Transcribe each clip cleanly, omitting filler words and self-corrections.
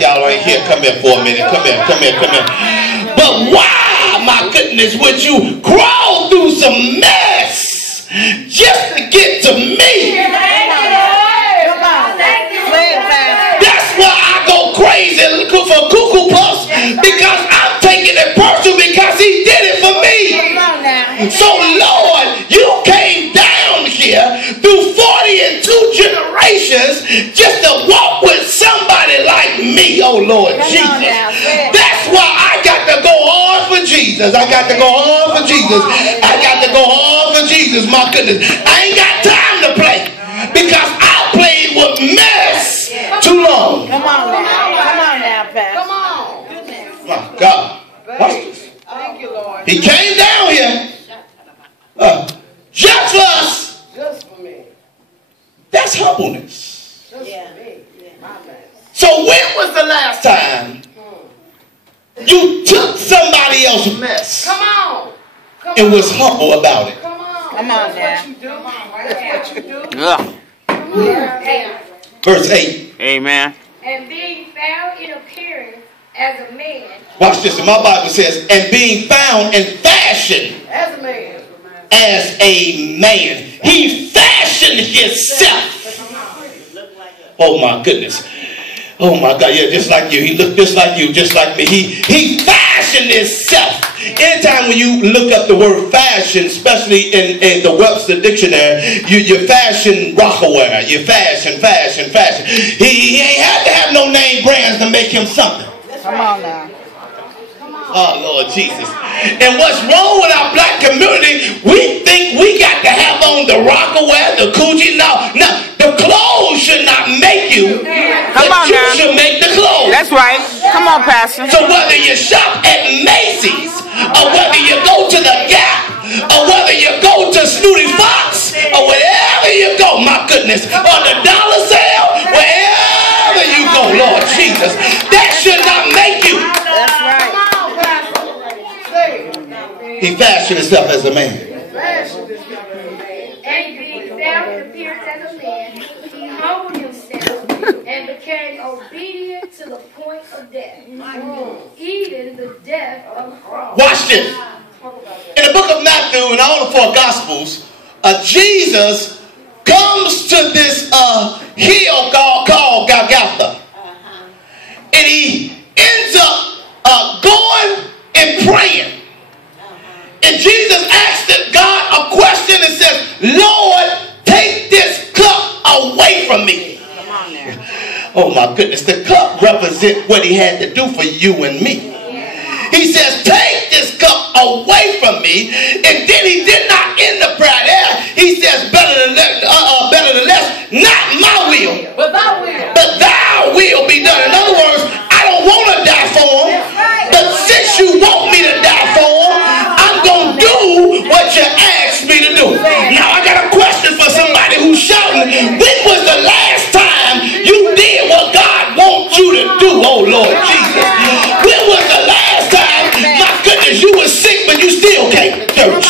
like y'all ain't here. Come here for a minute. Come here. But why, my goodness, would you crawl through some mess just to get to me? That's why I go crazy looking for Cuckoo Puffs, because I'm taking it personal because he did it for me. So Lord, you came down here through 42 generations just to walk with somebody like me. Oh Lord Jesus. That's why I got to go hard for Jesus. I got to go hard for Jesus. I got to go hard for Jesus. My goodness. I ain't got time to play because I played with mess too long. Come on now, Pastor. Come on. My God. Watch this. Thank you, Lord. He came down here just for us. Just for me. That's humbleness. Just for me. My bad. So when was the last time you took somebody else's mess and was humble about it? Come on now. That's what you do. Yeah. Verse 8. Amen. And being found in appearance as a man. Watch this. And my Bible says, and being found in fashion As a man. as a man. He fashioned himself. Oh my goodness. Oh my God. Yeah, just like you. He looked just like you, just like me. He fashioned himself. Anytime when you look up the word fashion, especially in the Webster Dictionary, you fashion Rockaware. You fashion. He ain't had to have no name brands to make him something. Come on now. Oh, Lord Jesus. And what's wrong with our black community, we think we got to have on the Rockaware, the Coochie. No, the clothes should not make you. Come on you now. should make the clothes. That's right. Come on, Pastor. So whether you shop at Macy's, or whether you go to the Gap, or whether you go to Snooty Fox, or wherever you go, my goodness, or the dollar sale, wherever you go, Lord Jesus, that should not make you. That's right. He fashioned himself as a man. And being found in appearance as a man, he humbled himself and became obedient to the point of death, even the death of the cross. Watch this. In the book of Matthew and all the four Gospels, Jesus comes to this hill called Golgotha. And he ends up going and praying. And Jesus asked God a question and says, Lord, take this cup away from me. Oh my goodness, the cup represents what he had to do for you and me. He says, take this cup away from me. And then he did not end the prayer there. He says, better than less, not my will, But thy will. but thy will be done. In other words, I don't want to die for him. But since you want me to die for him, I'm going to do what you asked me to do. Now I got a question for somebody who's shouting. When was the last time you did what God wants you to do? Oh Lord Jesus. When was the last time, my goodness, you were sick but you still came to church?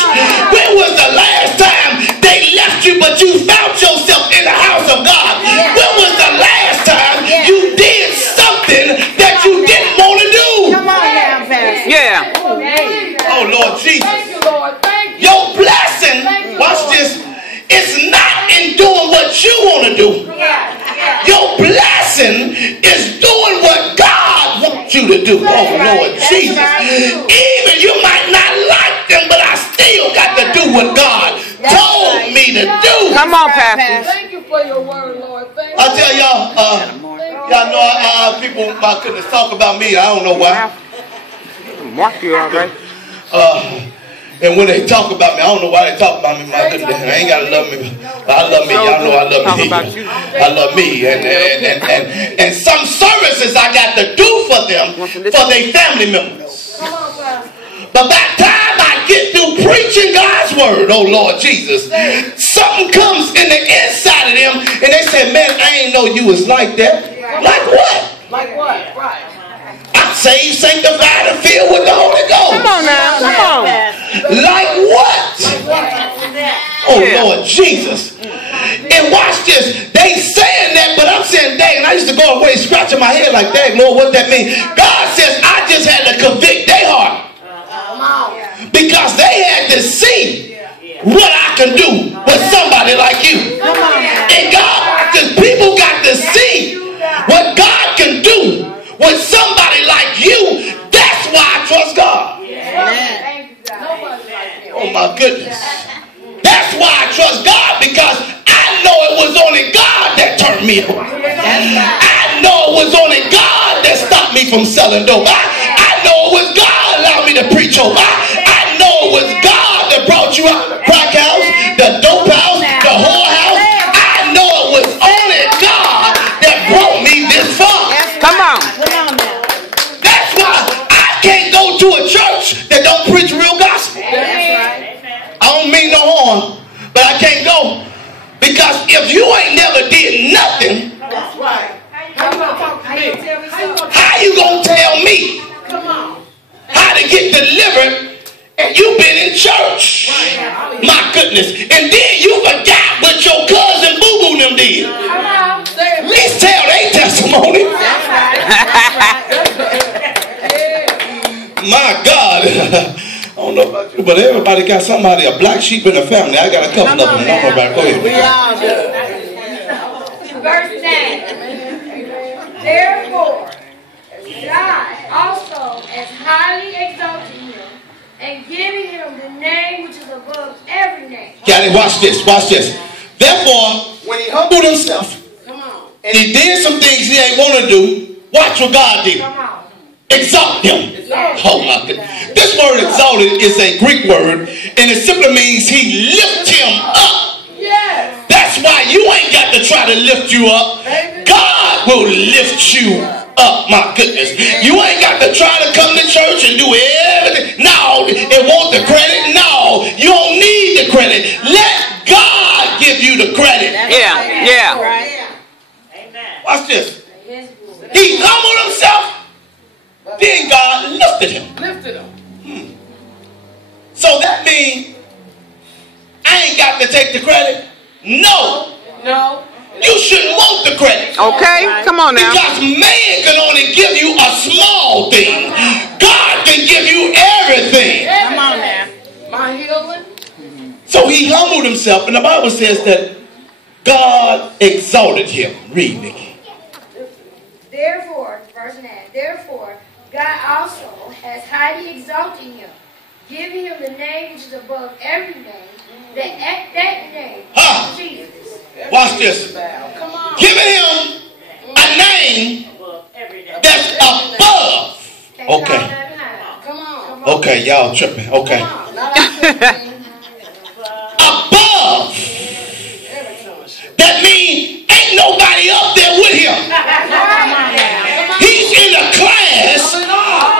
When was the last time they left you but you found yourself in the house of God? When was the last time you did something that you didn't want to do? Come on now, Pastor. Yeah. Oh Lord Jesus. Thank you, Lord. Thank you. Your blessing, watch this, it's not in doing what you want to do. Your blessing is doing what God wants you to do. Oh Lord Jesus. Even you might not like them, but I still got to do what God told me to do. Come on, Pastor. Thank you for your word, Lord. Thank you. I tell y'all know people, my goodness, talk about me. I don't know why. Mark you all right. And when they talk about me, I don't know why they talk about me. My goodness, I ain't gotta love me. I love me. Y'all know I love me. I love me. And some services I got to do for them, for their family members. But by the time I get through preaching God's word, oh Lord Jesus, something comes in the inside of them, and they say, man, I ain't know you was like that. Like what? Like what? Right. I'm saved, sanctified, and filled with the Holy Ghost. Come on now. Come on. Like what? Oh, Lord Jesus. And watch this. They saying that, but I'm saying, dang, and I used to go away scratching my head like, dang, Lord, what that mean? God says, I just had to convict their heart. Because they had to see what I can do with somebody like you. And God, just people got to see what God can do with somebody like you. That's why I trust God. Oh my goodness. That's why I trust God, because I know it was only God that turned me around. I know it was only God that stopped me from selling dope. I know it was God allowed me to preach hope. I know it was God that brought you out of the crack house, the dope house, the whorehouse. I know it was only God that brought me this far. Come on. That's why I can't go to a church that don't preach real gospel. I don't mean no harm, but I can't go. Because if you ain't never did nothing, how you gonna tell me how to get delivered and you been in church? My goodness. And then you forgot what your cousin Boo Boo them did. At least tell their testimony. My God. I don't know about you, but everybody got somebody, a black sheep in the family. I got a couple of them. Go ahead. We all do. Verse 9. Therefore, God also has highly exalted him and given him the name which is above every name. Got it. Watch this. Watch this. Therefore, when he humbled himself and he did some things he ain't want to do, watch what God did. Exalt him. Oh my goodness. This word exalted is a Greek word, and it simply means he lift him up. That's why you ain't got to try to lift you up. God will lift you up. My goodness. You ain't got to try to come to church and do everything. No, it want the credit. No, you don't need the credit. Let God give you the credit. Yeah. Watch this. He humbled himself. Then God lifted him. So that means I ain't got to take the credit. No. You shouldn't want the credit. Okay, come on now. Because man can only give you a small thing. God can give you everything. Come on now. My healing. So he humbled himself, and the Bible says that God exalted him. Read, Nikki. Therefore, verse 9. Therefore, God also has highly exalted him, giving him the name which is above every name, that at that name, Jesus. Watch this. Giving him a name that's above. Okay. Okay, y'all tripping. Okay. Above. That means ain't nobody up there with him. He's in a class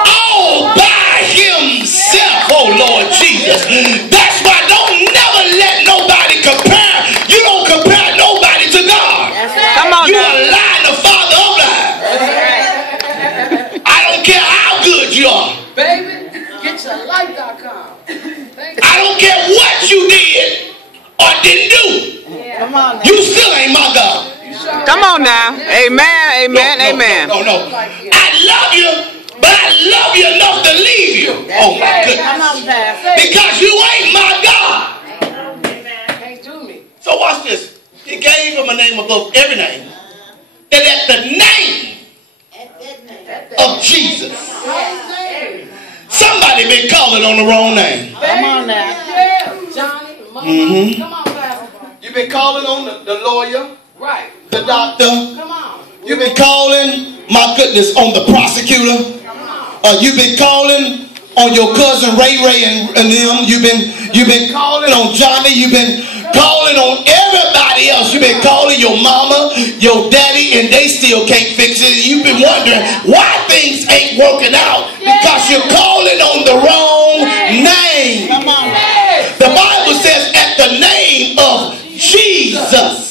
all by himself. Oh, Lord Jesus. That's why don't never let nobody compare. You don't compare nobody to God. Come on You now. are lying the father of lies. I don't care how good you are. Baby, get your life.com. I don't care what you did or didn't do. Come on now. You still ain't my God. Come on now. Amen. No. I love you, but I love you enough to leave you. Oh my goodness. Because you ain't my God. Can't do me. So watch this. He gave him a name above every name. That at the name of Jesus, somebody been calling on the wrong name. Come on now. Johnny, Come on, Pastor. You've been calling on the lawyer, Right. the doctor. Come on. You've been calling, my goodness, on the prosecutor. You've been calling on your cousin Ray and them. You've been calling on Johnny. You've been calling on everybody else. You've been calling your mama, your daddy, and they still can't fix it. You've been wondering why things ain't working out because you're calling on the wrong name. Come on. The Bible says at the name of Jesus.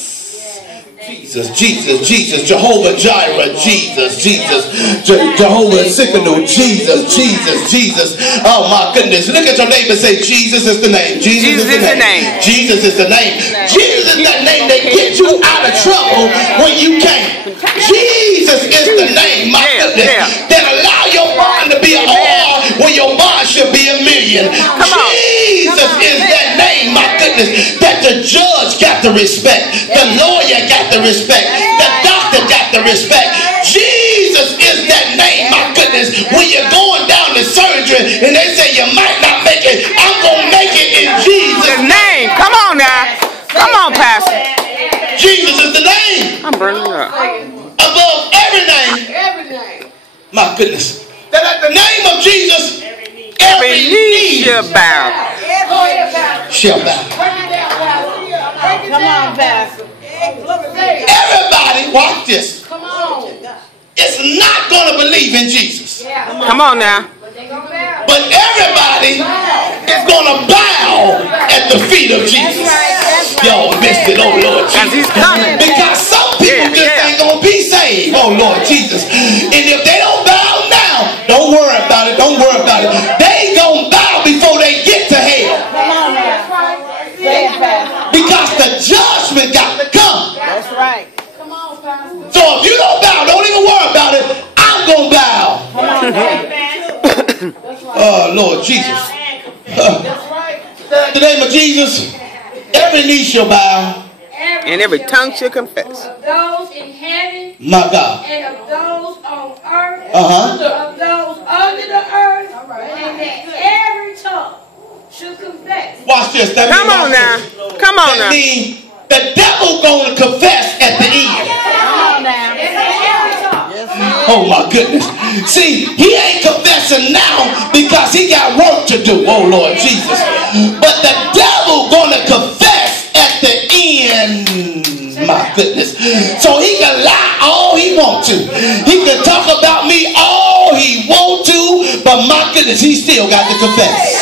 Jesus, Jesus, Jesus, Jehovah Jireh, Jesus, Jesus, Jehovah Sikkenu, Jesus, Jesus, Jesus. Oh my goodness. Look at your neighbor and say, Jesus is the name. Jesus is the name. Jesus is the name. Jesus is that name that gets you out of trouble when you can't. Jesus is the name, my goodness, that allow your bond to be an R when your bond should be $1 million. Jesus is that name, my goodness, that the judge got to respect, the lawyer got to respect, the doctor got to respect. Jesus is that name, my goodness, when you're going down to surgery and they say you might not make it, I'm going to make it in Jesus' name. Come on now. Come on, Pastor. Jesus is the name. I'm burning up. Above every name. My goodness. That at the name of Jesus, every knee shall bow. Shall bow. Come on, Pastor. Everybody, watch this. Come on. It's not going to believe in Jesus. Come on now. But everybody is going to bow at the feet of Jesus. Y'all missed it, oh Lord Jesus. Because some people just ain't going to be saved, oh Lord Jesus. And if they don't bow now, don't worry about it, don't worry about it. They going to bow before they get to hell. Because the judgment got to come. That's right. Come on, Pastor. So if you don't bow, don't even worry about it. I'm going to bow. Oh, Lord Jesus. The name of Jesus, every knee shall bow. And every tongue shall confess. Of those in heaven. My God. And of those on earth. Uh-huh. Of those under the earth. And that every tongue should confess. Watch this. That Come on now. Come on now. That means the devil going to confess at the end. Come on now. Oh my goodness. See, he ain't confessing now because he got work to do. Oh Lord Jesus. But the devil going to confess at the end. My goodness. So he can lie all he want to. He can talk about me all he want to. But my goodness, he still got to confess.